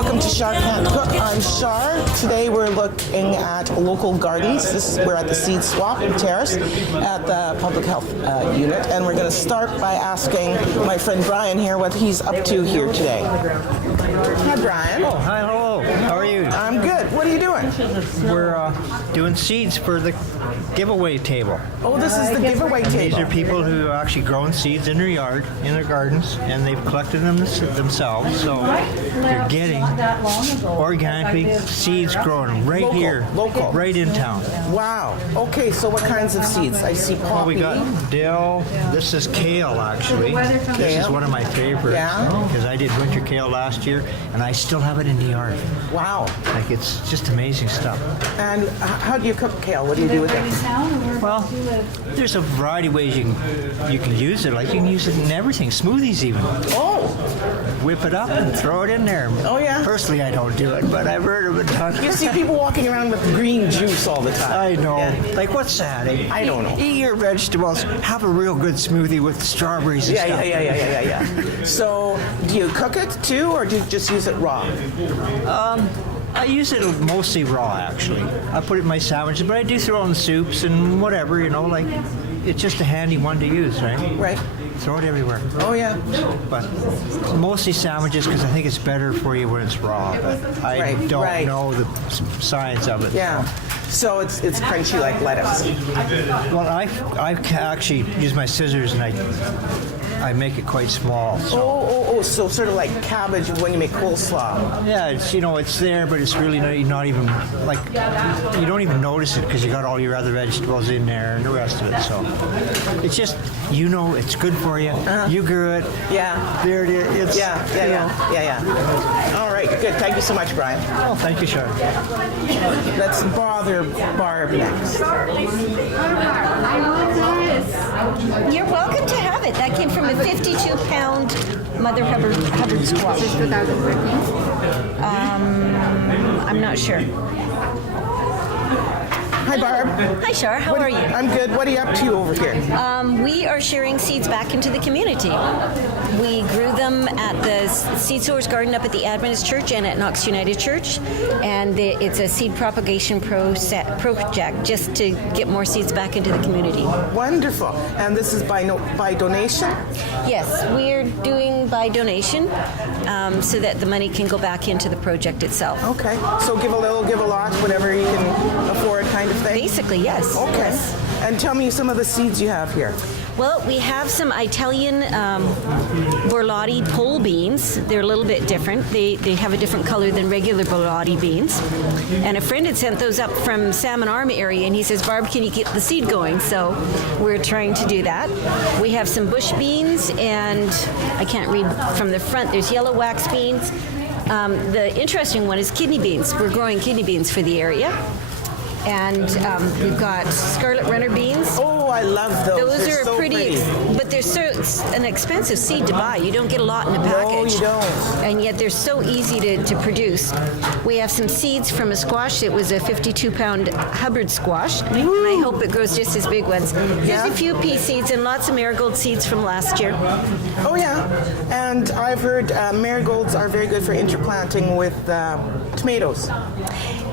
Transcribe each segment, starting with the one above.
Welcome to Char Can't Cook. I'm Char. Today we're looking at local gardens. We're at the Seed Swap in Terrace at the Public Health Unit, and we're going to start by asking my friend Brian here what he's up to here today. Hi, Brian. Oh, hi, hello. How are you? I'm good. What are you doing? We're doing seeds for the giveaway table. Oh, this is the giveaway These table. are people who are actually growing seeds in their yard, in their gardens, and they've collected them themselves. So they're getting organically seeds grown right here, Local. right in town. Wow. Okay, so what kinds of seeds? I see poppy. Well, we got dill. This is kale, actually. This is one of my favorites. Yeah? Because I did winter kale last year, and I still have it in the yard. Wow. Like, it's just amazing stuff. And how do you cook kale? What do you do with it? Well, there's a variety of ways you can use it. Like, you can use it in everything, smoothies even. Oh. Whip it up and throw it in there. Oh, yeah? Personally, I don't do it, but I've heard of it done. You see people walking around with green juice all the time. I know. Yeah. Like, what's that? I don't know. Eat your vegetables. Have a real good smoothie with strawberries and stuff. Yeah. So, do you cook it too, or do you just use it raw? I use it mostly raw, actually. I put it in my sandwiches, but I do throw it in soups and whatever, like, it's just a handy one to use, right? Right. Throw it everywhere. Oh, yeah. But mostly sandwiches because I think it's better for you when it's raw. But I don't know the science of it. Yeah. So it's crunchy like lettuce. Well, I actually use my scissors and I make it quite small. So. So sort of like cabbage when you make coleslaw. Yeah, it's there, but it's really not even, like, you don't even notice it because you got all your other vegetables in there and the rest of it. So it's just, it's good for you. You grew it. Yeah. There it is. Yeah. All right, good. Thank you so much, Brian. Oh, thank you, Char. Let's bother Barb next. You're welcome to have it. That came from a 52-pound Mother Hubbard squash. Is this 2013? I'm not sure. Hi, Barb. Hi, Char. How are you? I'm good. What are you up to over here? We are sharing seeds back into the community. We grew them at the Seed Sowers Garden up at the Adventist Church and at Knox United Church, and it's a seed propagation project just to get more seeds back into the community. Wonderful. And this is by donation? Yes, we're doing by donation so that the money can go back into the project itself. Okay. So give a little, give a lot, whatever you can afford kind of thing? Basically, yes. Okay. Yes. And tell me some of the seeds you have here. Well, we have some Italian borlotti pole beans. They're a little bit different. They have a different color than regular borlotti beans. And a friend had sent those up from Salmon Arm area, and he says, Barb, can you get the seed going? So we're trying to do that. We have some bush beans, and I can't read from the front. There's yellow wax beans. The interesting one is kidney beans. We're growing kidney beans for the area. And we've got scarlet runner beans. Oh, I love those. Those They're are so pretty, but they're an expensive seed to buy. You don't get a lot in a package. No, you don't. And yet they're so easy to produce. We have some seeds from a squash. It was a 52-pound Hubbard squash, and I hope it grows just as big ones. There's a few pea seeds and lots of marigold seeds from last year. Oh, yeah. And I've heard marigolds are very good for interplanting with tomatoes.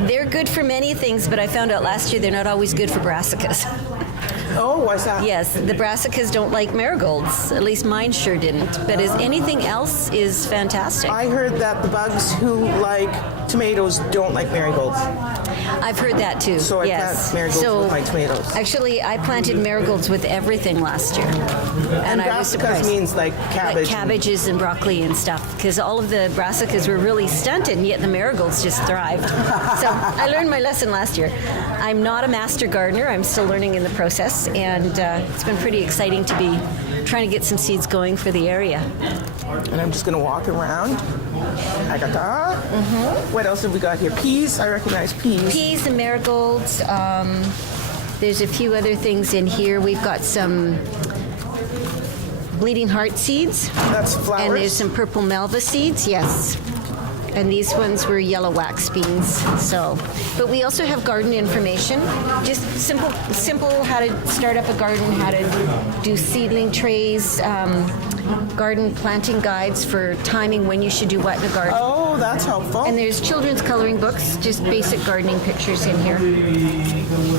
They're good for many things, but I found out last year they're not always good for brassicas. Oh, why's that? Yes, the brassicas don't like marigolds. At least mine sure didn't. But anything else is fantastic. I heard that the bugs who like tomatoes don't like marigolds. I've heard that too. So I plant marigolds with my tomatoes. Actually, I planted marigolds with everything last year, and I was brassicas surprised. means like cabbage. Like cabbages and broccoli and stuff, because all of the brassicas were really stunted, and yet the marigolds just thrived. So I learned my lesson last year. I'm not a master gardener. I'm still learning in the process, and it's been pretty exciting to be trying to get some seeds going for the area. And I'm just going to walk around. I got that. What else have we got here? Peas. I recognize peas. Peas and marigolds. There's a few other things in here. We've got some bleeding heart seeds. That's flowers. And there's some purple melva seeds, yes. And these ones were yellow wax beans. So, but we also have garden information, just simple how to start up a garden, how to do seedling trays, garden planting guides for timing when you should do what in a garden. Oh, that's helpful. And there's children's coloring books, just basic gardening pictures in here.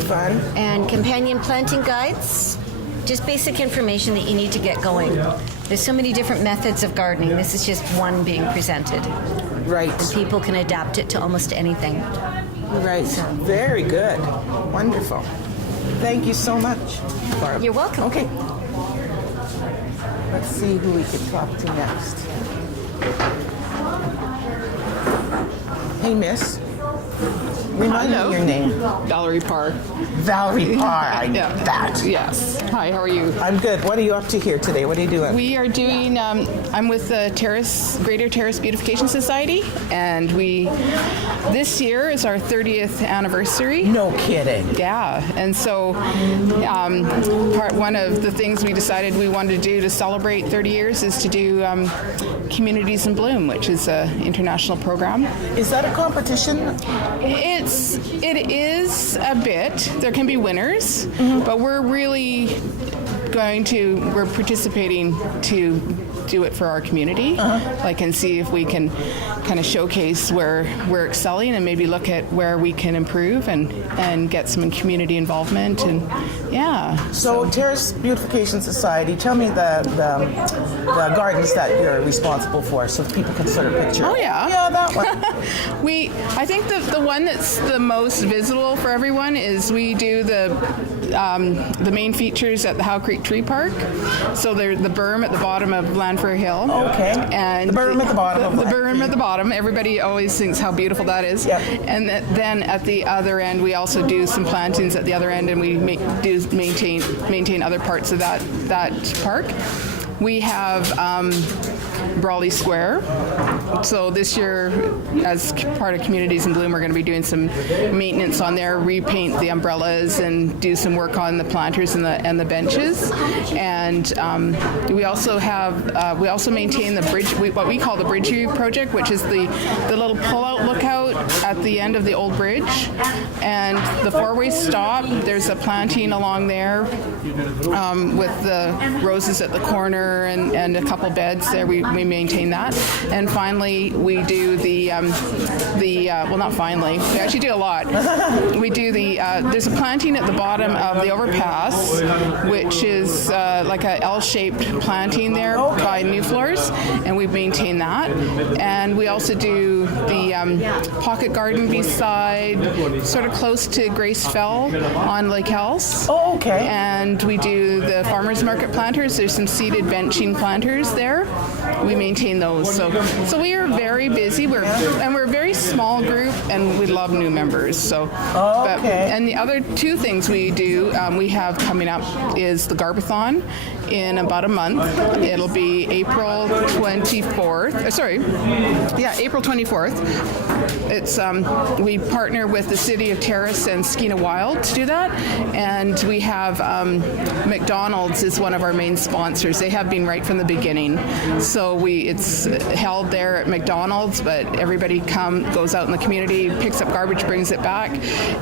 Fun. And companion planting guides, just basic information that you need to get going. There's so many different methods of gardening. This is just one being presented. Right. And people can adapt it to almost anything. Right. Very good. Wonderful. Thank you so much, Barb. You're welcome. Okay. Let's see who we can talk to next. Hey, miss. Remind me your name. Valerie Parr. Valerie Parr. I know Yeah. that. Yes. Hi, how are you? I'm good. What are you up to here today? What are you doing? We are doing, I'm with the Greater Terrace Beautification Society, and this year is our 30th anniversary. No kidding. Yeah, and so one of the things we decided we wanted to do to celebrate 30 years is to do Communities in Bloom, which is an international program. Is that a competition? It is a bit. There can be winners, but we're participating to do it for our community, and see if we can kind of showcase where we're excelling and maybe look at where we can improve and get some community involvement and So Terrace Beautification Society, tell me the gardens that you're responsible for so people can sort of picture. Oh, yeah. Yeah, that one. I think the one that's the most visible for everyone is we do the main features at the Howe Creek Tree Park. So there's the berm at the bottom of Lanford Hill. Okay. And the berm at the bottom. The berm at the bottom. Everybody always thinks how beautiful that is. Yep. And then at the other end, we also do some plantings at the other end, and we maintain other parts of that park. We have Brawley Square. So this year, as part of Communities in Bloom, we're going to be doing some maintenance on there, repaint the umbrellas, and do some work on the planters and the benches. And we also maintain the bridge, what we call the Bridge View project, which is the little pull-out lookout at the end of the old bridge, and the four-way stop. There's a planting along there with the roses at the corner and a couple beds there. We maintain that. And finally, we do not finally, we actually do a lot. We do there's a planting at the bottom of the overpass, which is like a L-shaped planting there by New Floors, and we maintain that. And we also do the pocket garden beside, sort of close to Grace Fell on Lake Else. Oh, okay. And we do the farmers market planters. There's some seeded benching planters there. We maintain those. So we are very busy. We're a very small group, and we love new members. So, and the other two things we do, we have coming up is the Garbathon in about a month. It'll be April 24th. April 24th. It's we partner with the City of Terrace and Skeena Wild to do that, and we have McDonald's is one of our main sponsors. They have been right from the beginning. So it's held there at McDonald's, but everybody goes out in the community, picks up garbage, brings it back,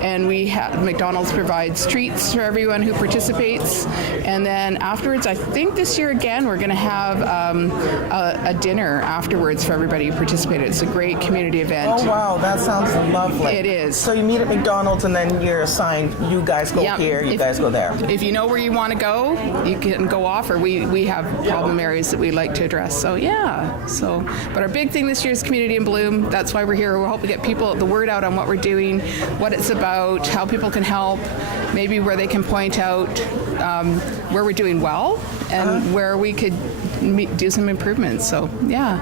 and McDonald's provides treats for everyone who participates. And then afterwards, I think this year again, we're going to have a dinner afterwards for everybody who participated. It's a great community event. Oh, wow, that sounds lovely. It is. So you meet at McDonald's, and then you're assigned, you guys go here, you guys go there. If you know where you want to go, you can go off, or we have problem areas that we like to address. So, but our big thing this year is Community in Bloom. That's why we're here. We're hoping to get the word out on what we're doing, what it's about, how people can help, maybe where they can point out where we're doing well and where we could do some improvements. So,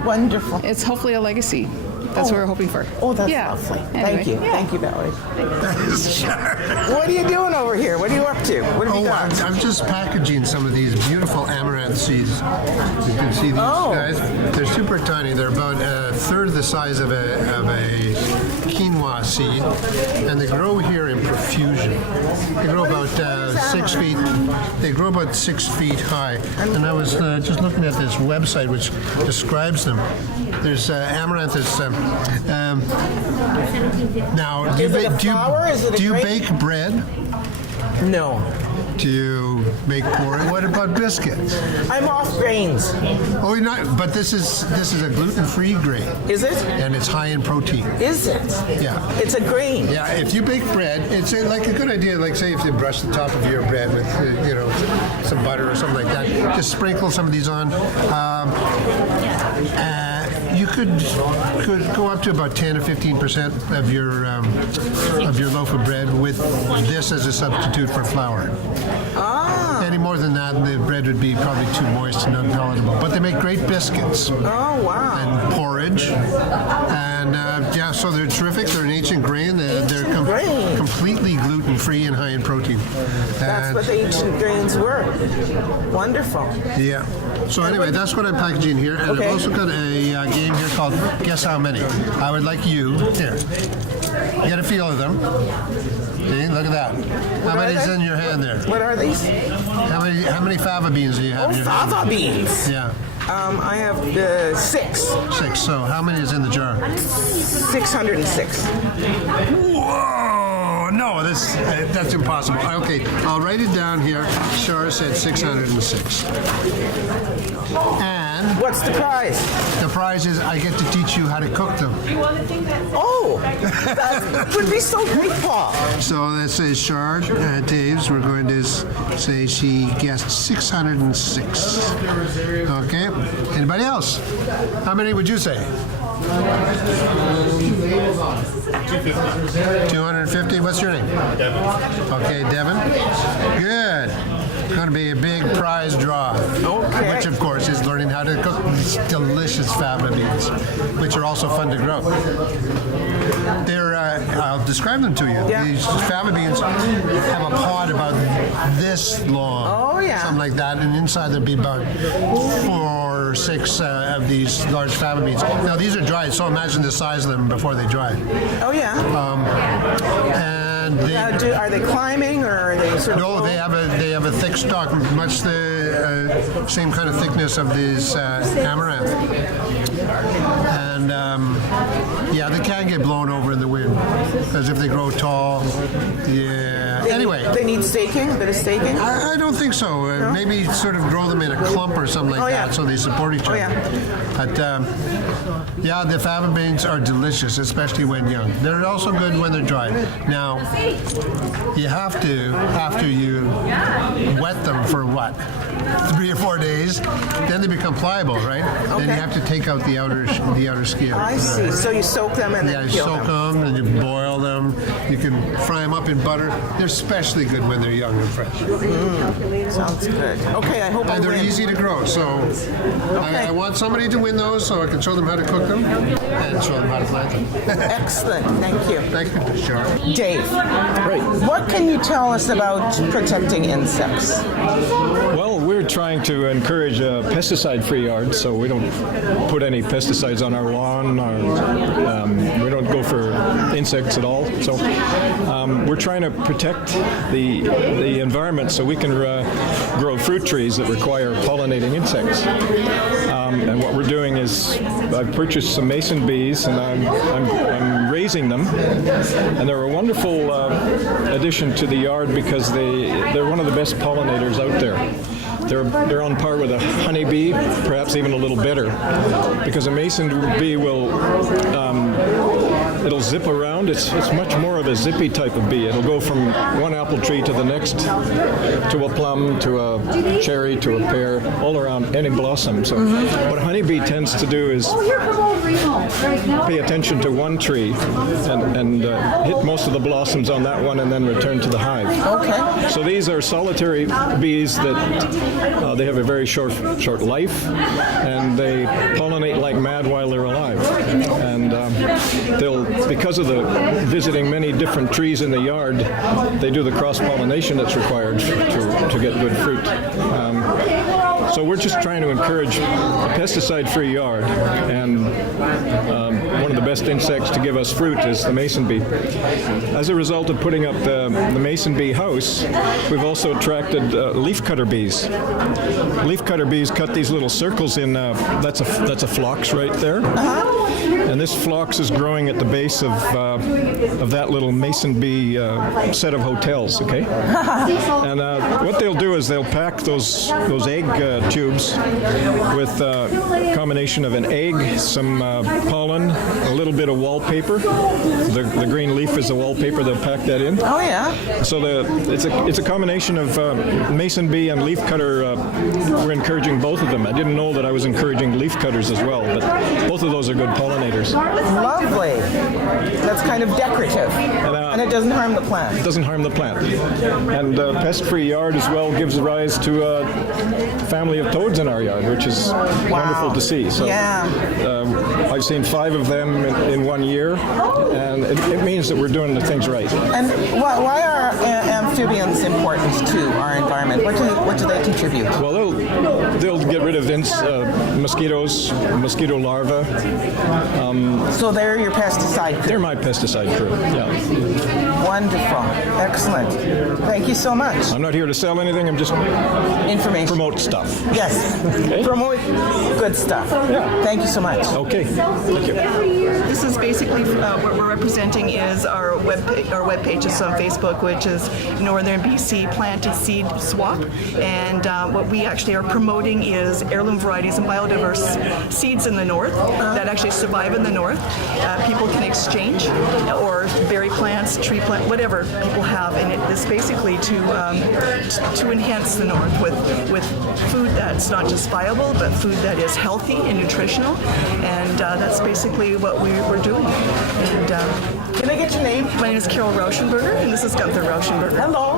Wonderful. It's hopefully a legacy. That's what we're hoping for. Oh, that's lovely. Anyway, Thank you. Thank you, Valerie. What are you doing over here? What are you up to? What have you done? I'm just packaging some of these beautiful amaranth seeds. You can see these guys. They're super tiny. They're about a third the size of a quinoa seed, and they grow here in profusion. They grow about 6 feet. They grow about 6 feet high. And I was just looking at this website which describes them. There's amaranth that's now, do you bake bread? No. Do you make porridge? What about biscuits? I'm off grains. Oh, you're not. But this is a gluten-free grain, Is it? and it's high in protein. Is it? Yeah. It's a grain. Yeah, if you bake bread, it's like a good idea. Like, say, if you brush the top of your bread with, some butter or something like that, just sprinkle some of these on. You could go up to about 10 or 15% of your loaf of bread with this as a substitute for flour. Any more than that, the bread would be probably too moist and unpalatable. But they make great biscuits. Oh, wow. And porridge. And so they're terrific. They're an ancient grain. They're grain. completely gluten-free and high in protein. That's what the ancient grains were. Wonderful. Yeah. So anyway, that's what I'm packaging here. And Okay. I've also got a game here called Guess How Many. I would like you, here, get a feel of them. See, look at that. How are many's they? in your hand there? What are these? How many fava beans do you have Oh, in your hand? fava beans. Yeah, I have 6. 6. So how many is in the jar? 606. Whoa! No, that's impossible. Okay, I'll write it down here. Char said 606. And What's the prize? the prize is I get to teach you how to cook them. Oh, that would be so great, Paul. So that says Char Daves. We're going to say she guessed 606. Okay. Anybody else? How many would you say? 250. What's your name? Devin. Okay, Devin. Good. Going to be a big prize draw. Okay. Which, of course, is learning how to cook these delicious fava beans, which are also fun to grow. They're, I'll describe them to you. Yeah. These fava beans have a pod about this long. Oh, yeah. Something like that. And inside there'll be about 4 or 6 of these large fava beans. Now, these are dried, so imagine the size of them before they dry. Oh, yeah. And they, Are they climbing or are they sort of no, they have a thick stalk, much the same kind of thickness of this amaranth. And they can get blown over in the wind because if they grow tall, Anyway, they need staking. A bit of staking. I don't think so. No? Maybe sort of grow them in a clump or something like that, so they support each other. Yeah. But the fava beans are delicious, especially when young. They're also good when they're dry. Now, you have to, after you wet them for what, 3 or 4 days, then they become pliable, right? Okay. Then you have to take out the outer skin. I see. So you soak them and then You peel soak them. them and you boil them. You can fry them up in butter. They're especially good when they're young and fresh. Sounds good. Okay, I hope I And they're win. easy to grow, so I want somebody to win those so I can show them how to cook them and show them how to plant them. Excellent. Thank you. Thank you, Char. Dave, Right. what can you tell us about protecting insects? Well, we're trying to encourage a pesticide-free yard, so we don't put any pesticides on our lawn. We don't go for insects at all. So we're trying to protect the environment so we can grow fruit trees that require pollinating insects. And what we're doing is I've purchased some mason bees, and I'm raising them, and they're a wonderful addition to the yard because they're one of the best pollinators out there. They're on par with a honeybee, perhaps even a little better, because a mason bee it'll zip around. It's much more of a zippy type of bee. It'll go from one apple tree to the next, to a plum, to a cherry, to a pear, all around any blossom. So what a honeybee tends to do is pay attention to one tree and hit most of the blossoms on that one and then return to the hive. Okay. So these are solitary bees that they have a very short life, and they pollinate like mad while they're alive. And because of the visiting many different trees in the yard, they do the cross-pollination that's required to get good fruit. So we're just trying to encourage a pesticide-free yard, and one of the best insects to give us fruit is the mason bee. As a result of putting up the mason bee house, we've also attracted leafcutter bees. Leafcutter bees cut these little circles in. That's a phlox right there, and this phlox is growing at the base of that little mason bee set of hotels. Okay, and what they'll do is they'll pack those egg tubes with a combination of an egg, some pollen, a little bit of wallpaper. The green leaf is the wallpaper. They'll pack that in. Oh, yeah. So it's a combination of mason bee and leaf cutter. We're encouraging both of them. I didn't know that I was encouraging leaf cutters as well, but both of those are good pollinators. Lovely. That's kind of decorative. And it doesn't harm the plant. It doesn't harm the plant. And pest-free yard as well gives rise to a family of toads in our yard, which is wonderful to see. So I've seen 5 of them in 1 year, and it means that we're doing the things right. And why are amphibians important to our environment? What do they contribute? Well, they'll get rid of mosquitoes, mosquito larvae. So they're your pesticide crew. They're my pesticide crew. Yeah. Wonderful. Excellent. Thank you so much. I'm not here to sell anything. I'm just Information. promote stuff. Yes. Okay. Promote good stuff. Yeah. Thank you so much. Okay. Thank you. This is basically what we're representing is our web pages on Facebook, which is Northern BC Planted Seed Swap, and what we actually are promoting is heirloom varieties and biodiverse seeds in the north that actually survive in the north. People can exchange, or berry plants, tree plant, whatever people have, and it is basically to enhance the north with food that's not just viable, but food that is healthy and nutritional, and that's basically what we're doing. And Can I get your name? my name is Carol Rauschenberger, and this is Gunther Rauschenberger. Hello.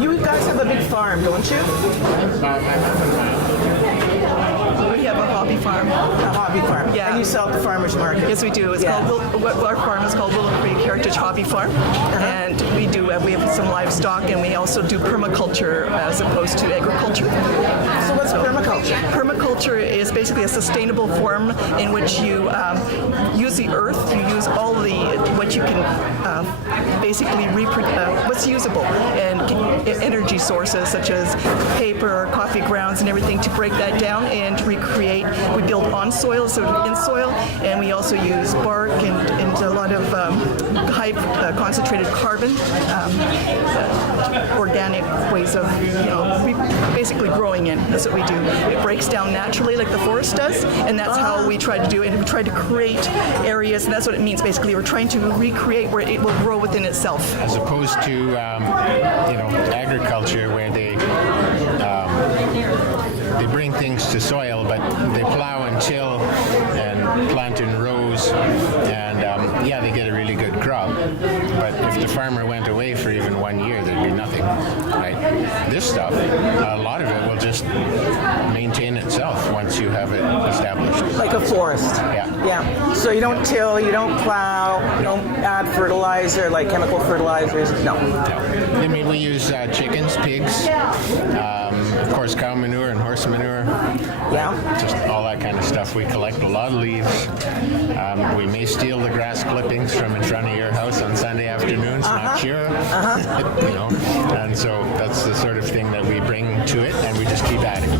You guys have a big farm, don't you? We have a hobby farm. A hobby farm. Yeah. And you sell at the farmer's market. Yes, we do. It's called our farm is called Willow Creek Heritage Hobby Farm, and we have some livestock, and we also do permaculture as opposed to agriculture. So what's permaculture? Permaculture is basically a sustainable form in which you use the earth, you use all what you can basically what's usable, and energy sources such as paper, coffee grounds, and everything to break that down and recreate. We build on soil, so in soil, and we also use bark and a lot of high concentrated carbon, organic ways of basically growing in. That's what we do. It breaks down naturally like the forest does, and that's how we try to do it. And we try to create areas, and that's what it means basically. We're trying to recreate where it will grow within itself. As opposed to agriculture where they bring things to soil, but they plow and till and plant in rows, and they get a really good crop. But if the farmer went away for even 1 year, there'd be nothing, right? This stuff, a lot of it will just maintain itself once you have it established. Like a forest. Yeah. Yeah. So you don't till, you don't plow, you don't add fertilizer, like chemical fertilizers. No. I mean, we use chickens, pigs, of course, cow manure and horse manure. Yeah. Just all that kind of stuff. We collect a lot of leaves. We may steal the grass clippings from in front of your house on Sunday afternoons, not sure. And so that's the sort of thing that we bring to it, and we just keep adding.